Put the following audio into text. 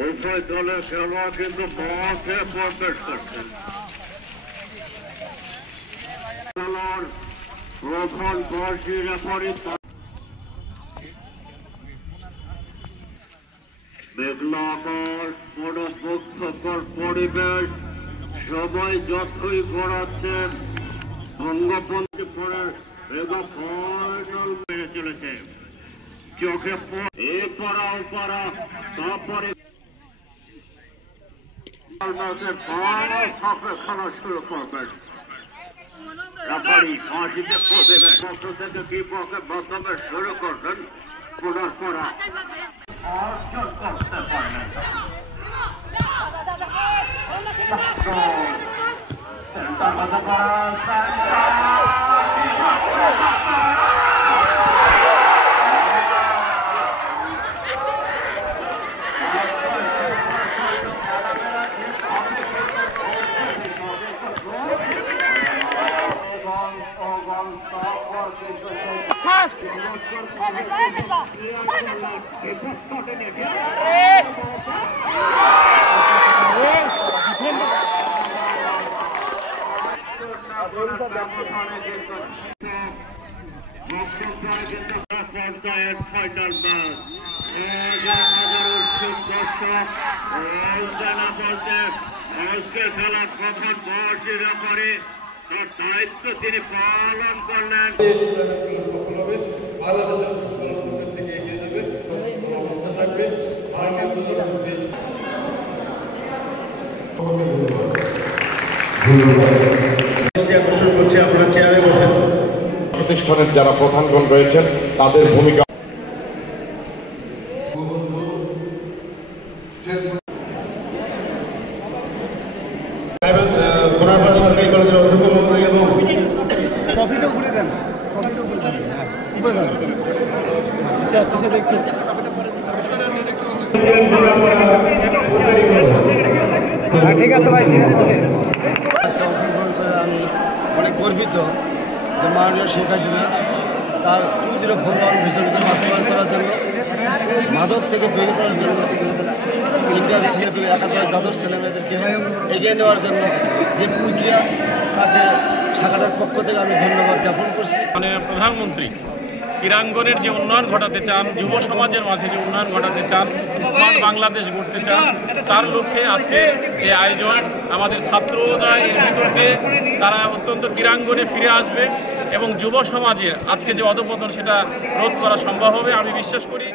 উভয় দলের খেলোয়াড় কিন্তু মাঠে প্রবেশ করছেন। খেলোয়াড় প্রধান বর্ষী রেফারি মেঘলা আকাশ, মনোমুগ্ধকর পরিবেশ, সবাই যতই ঘোরাচ্ছেন বঙ্গবন্ধু পরের ফাইনাল মেরে চলেছে। চোখে এ পারা ও পারা, তারপরে খেলা শুরু করবেন। রেফারি ফাঁসিতে পড়বেন, পক্ষ থেকে কি পক্ষে প্রথমে শুরু করবেন পুনর করা অর্জন করতে পারবেন। ফাইনাল ম্যাচ আজকে খেলার প্রধান বর্ষী রেফারি তার দায়িত্ব তিনি পালন করলেন। প্রতিষ্ঠানের যারা প্রধানগণ রয়েছেন তাদের ভূমিকা সরকারি কলেজের অধ্যক্ষ মহোদয় এবং ঠিক আছে ভাই, ঠিক আছে। আজকে অংশগ্রহণ করে আমি অনেক গর্বিত যে মাননীয় শেখ হাসিনা তার 2041 ভিশনকে বাস্তবায়ন করার জন্য, মাদক থেকে বেরিয়ে করার জন্য, ইন্ডিয়ার ছেলেপেলে একাদশ দ্বাদশ ছেলেমেয়েদেরকে এগিয়ে নেওয়ার জন্য যে প্রক্রিয়া, তাকে শাখাটার পক্ষ থেকে আমি ধন্যবাদ জ্ঞাপন করছি। মাননীয় প্রধানমন্ত্রী ক্রীড়াঙ্গনের যে উন্নয়ন ঘটাতে চান, যুব সমাজের মাঝে যে উন্নয়ন ঘটাতে চান, স্মার্ট বাংলাদেশ গড়তে চান, তার লক্ষ্যে আজকে এই আয়োজন। আমাদের ছাত্ররা এর ভিতরে তারা অত্যন্ত ক্রীড়াঙ্গনে ফিরে আসবে এবং যুব সমাজের আজকে যে অধঃপতন সেটা রোধ করা সম্ভব হবে আমি বিশ্বাস করি।